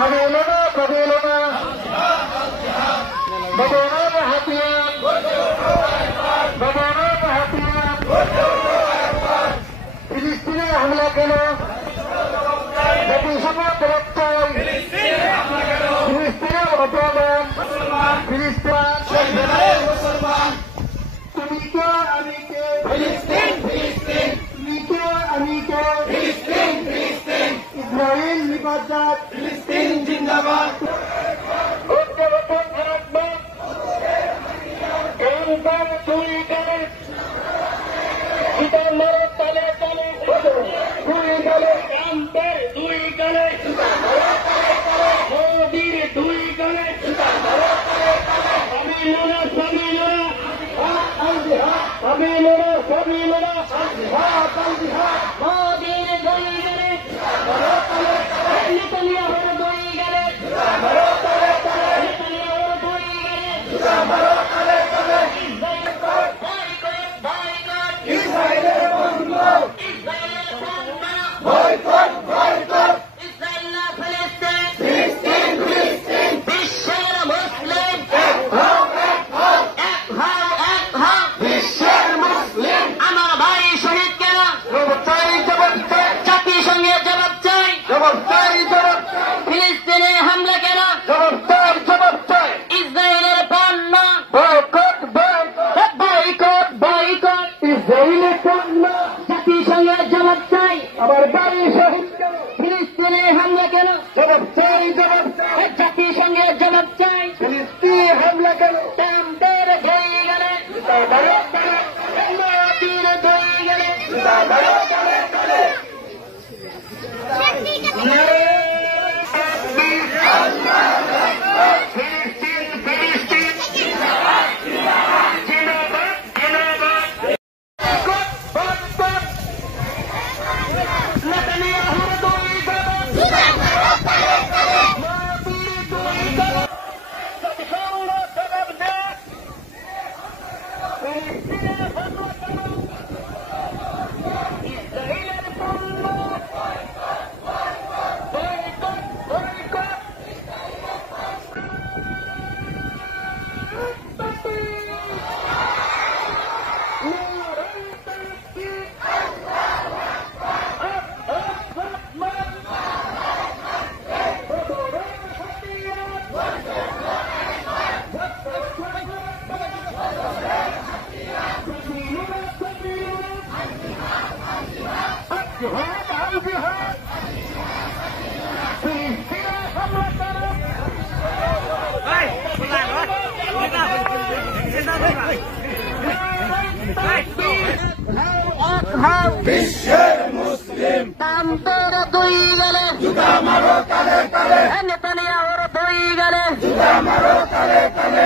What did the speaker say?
قبيلنا بدونا حكيم فلسطين حملة كنا نبي سمع تركتاي فلسطين وطبعا فلسطين مسلمان تميكا أميكا فلسطين تميكا أميكا فلسطين إسرائيل لبادات فلسطين जिंदाबाद उनके वतन भारत में एक बार चोरी करे सीता मारो तले तले दुई गले काम पर दुई गले मोदीर दुई गले सभी लोग मोदीर दुई गले नेतन्याहू दुई गले ফিলিস্তিনে হামলা কেন জবাবদার জবাব চাই ইসরায়েলের পণ্য বয়কট বয়কট বয়কট ইসরায়েলের পণ্য জাতিসংঘের জবাব চাই আবার বাড়ি শহীদ ফিলিস্তিনে হামলা কেন জবাব চাই জাতিসংঘের জবাব চাই ফিলিস্তিনে হামলা কেন টাম্পের ধরে গেলে নদীর ধরে গেলে বিশ্বের মুসলিম টাম্পের দুই গেলে জুতা মারো কালে কালে নেতানিয়াহুর দুই গেলে জুতা মারো কালে কালে